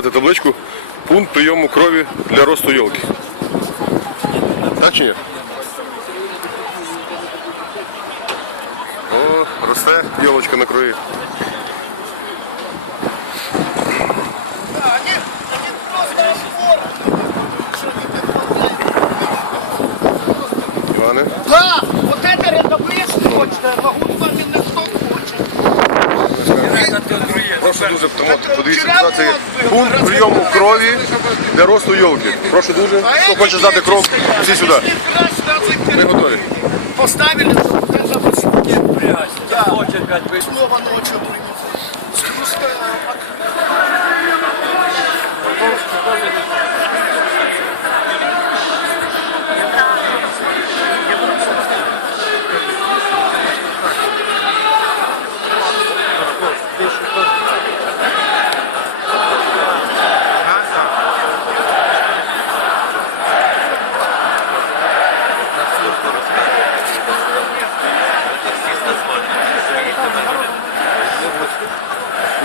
друзі, треба поставити табличку пункт прийому крові для росту йолки. Так чи ні? О, росте йолочка на крові. Іване? Да, вот это рядовые хочется, могу с вами на что хочет. Прошу дуже, тому подивіться, це пункт прийому крові для росту йолки. Прошу дуже, хто хоче здати кров, всі сюди. Ми готові. Поставили, блядь, это вот Да. Снова ночью принесли. С хруста от-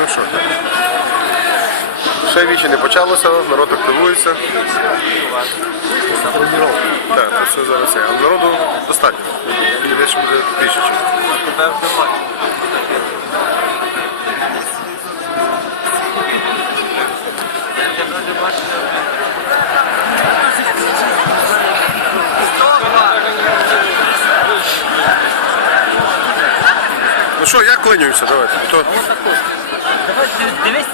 Ну що? Ще вічі не почалося, народ активується. Так, це все зараз є. Народу достатньо. Більше буде більше. Ну що, як клинюємося? Давайте. Дивись.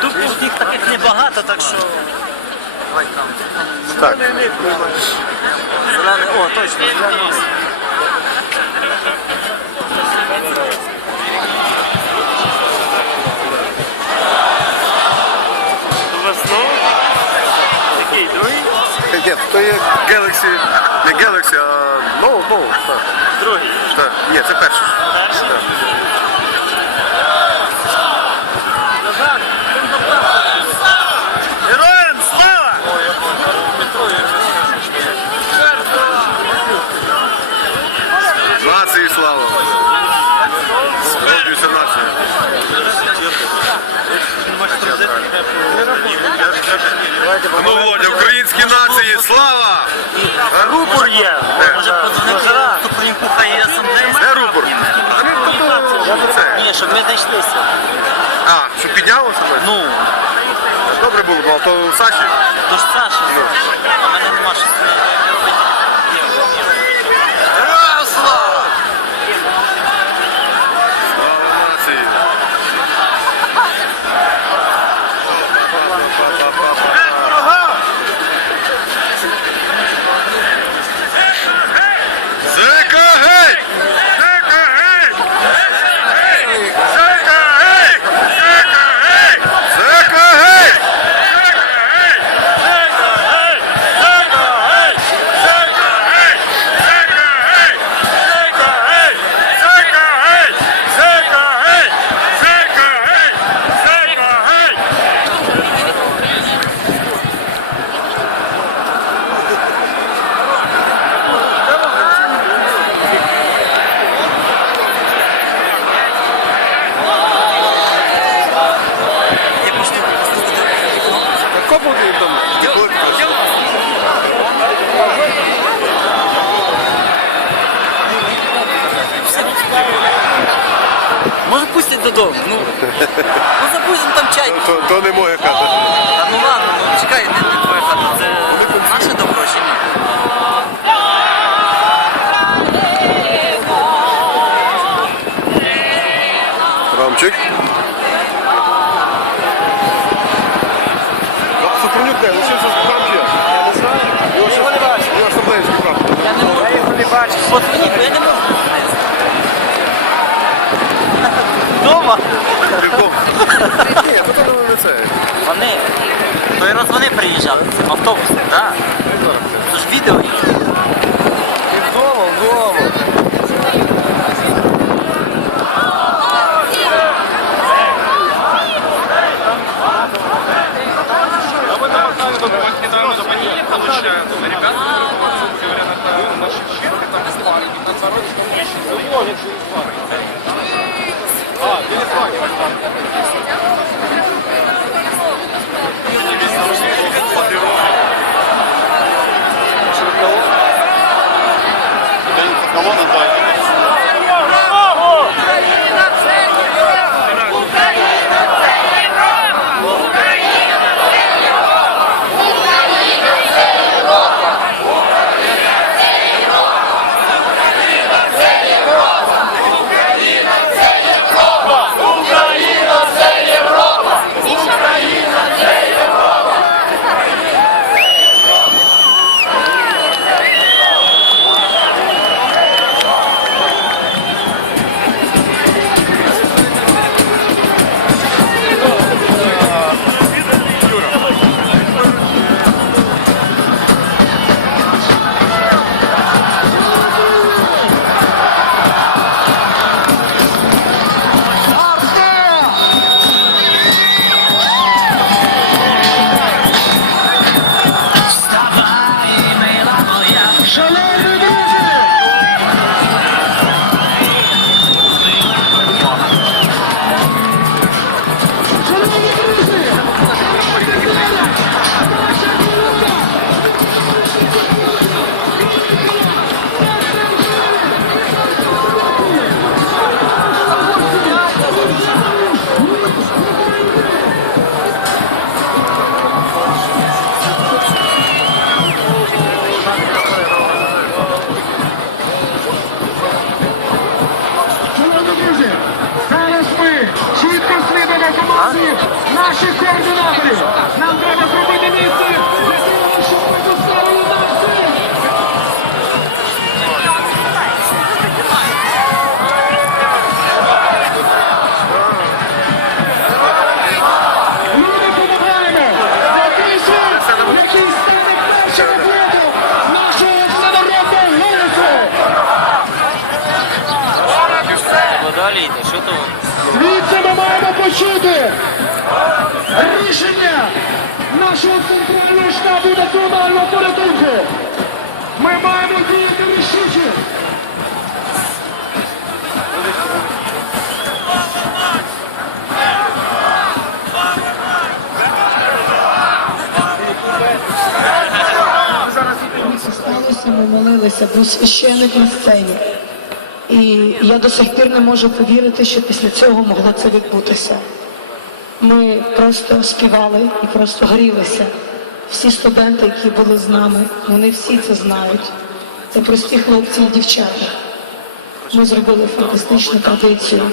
Тут, тут їх таких небагато, так що. Так. Зелений, о, точно, зелений. Ні, то є Galaxy, не Galaxy, а Note, Note. Другий. Так. Ні, це перший. Перший? Героям слава! Нації слава! Народжується нація. Ну, Володя, українські нації, слава! Рупор є. Може подзвонити Супрімку хай. Де рупор? Ні, щоб ми знайшлися. А, щоб піднялося? Ну, Добре було, а то Саші. то ж Саша. А мене нема що слава! Слава нації! Зека гей! Зека гей! Зека гей! Зека гей! Зека гей! Копнути там. Може пустять додому. Ну, ну запустимо там чай. То, то не моя хата. Та ну ладно, ну чекай, не, не твоя хата, це наше добро чи ні? Рамчик. Супронюк де? Лишився з Рамчик. Я не знаю. Його ще не бачу. Його ж таблички правда. Я не можу. Я його не бачу. От мені, я не можу. Дома? Бігом. Ні, то то не це. Вони. Той раз вони приїжджали цим автобусом, так? Це ж відео є. Наших координаторів. Нам треба зробити місце для того, щоб ми доставили наш син. Ми допомагаємо такий син, який стане першим атлетом нашого всенародного голосу. Бо далі що то? Звідси ми маємо почути рішення нашого центрального штабу національного порятунку. Ми маємо діяти рішуче. Сталося, ми молилися, був священник на сцені. І я до сих пір не можу повірити, що після цього могло це відбутися. Ми просто співали і просто горілися. Всі студенти, які були з нами, вони всі це знають. Це прості хлопці і дівчата. Ми зробили фантастичну традицію.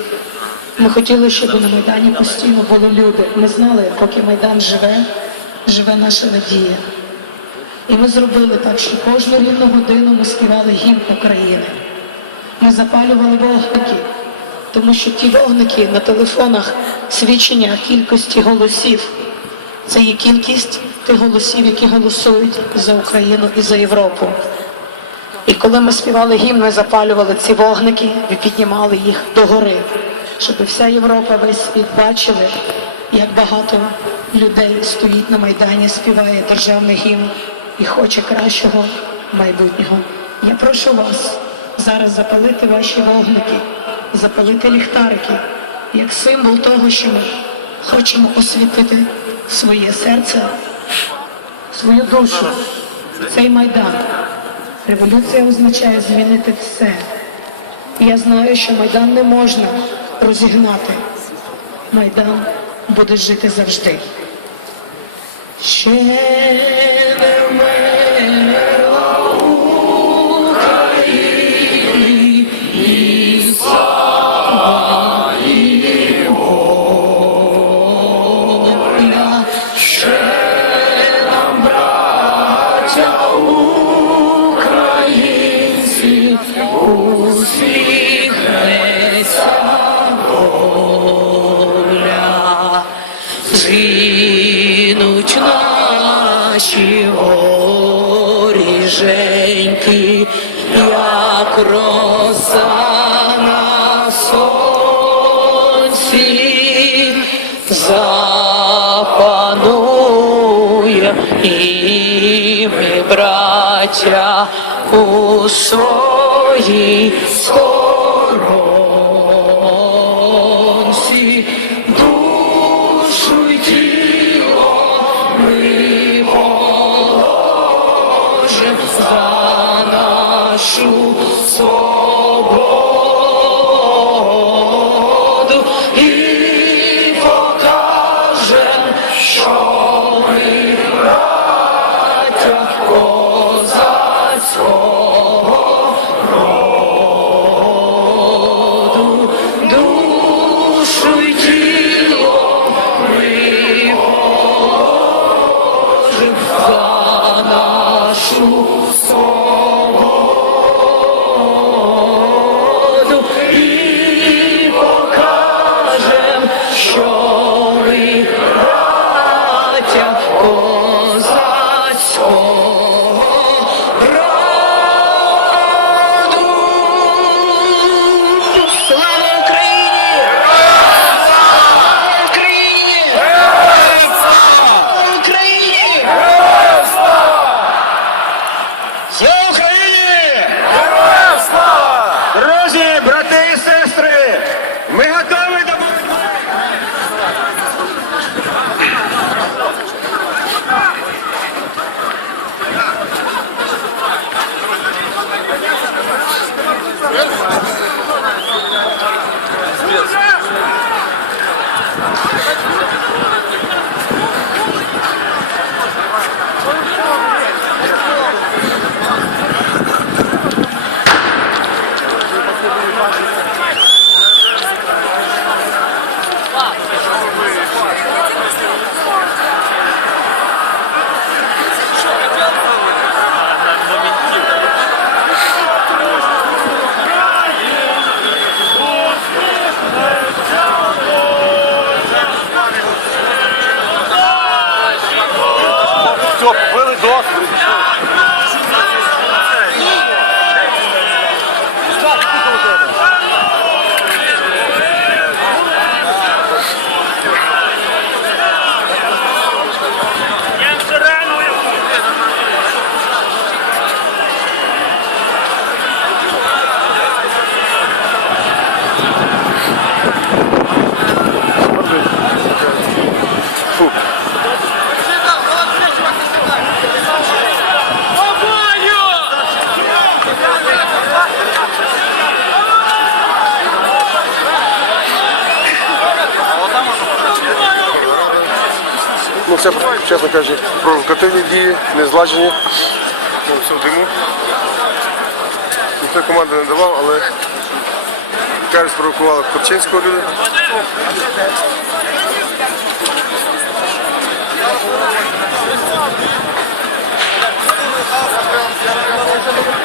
Ми хотіли, щоб на Майдані постійно були люди. Ми знали, поки Майдан живе, живе наша надія. І ми зробили так, що кожну рівну годину ми співали гімн України. Ми запалювали вогники, тому що ті вогники на телефонах свідчення кількості голосів. Це є кількість тих голосів, які голосують за Україну і за Європу. І коли ми співали гімн, ми запалювали ці вогники і піднімали їх догори, щоб вся Європа, весь світ бачили, як багато людей стоїть на Майдані, співає державний гімн і хоче кращого майбутнього. Я прошу вас зараз запалити ваші вогники, запалити ліхтарики, як символ того, що ми хочемо освітити своє серце, свою душу, цей майдан. Революція означає змінити все. І я знаю, що Майдан не можна розігнати. Майдан буде жити завжди. Ще запанує і ми, браття, у своїй сторонці, це, чесно кажучи, провокативні дії, незладжені. Ну. Ніхто команди не давав, але кажуть, спровокували Корчинського люди. Народу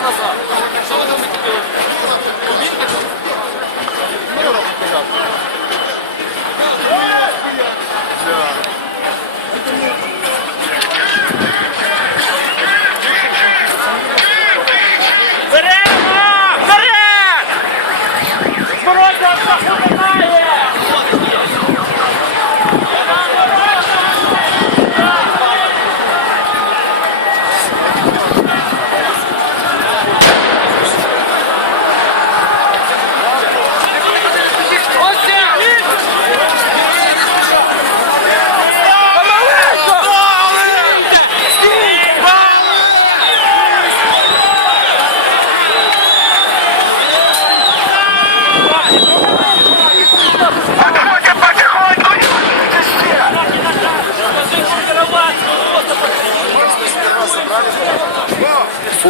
машина сама.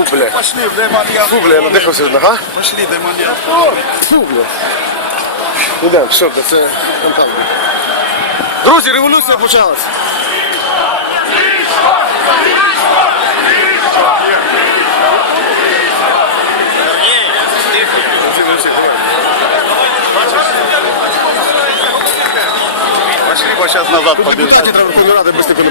Фу, бля. Пошли, дай маньяк. Фу, бля, я надихався, ага. Пошли, дай маньяк. Фу, бля. Ідемо, все, бля, це там. Друзі, революція почалась. Пошли, сейчас назад побежим.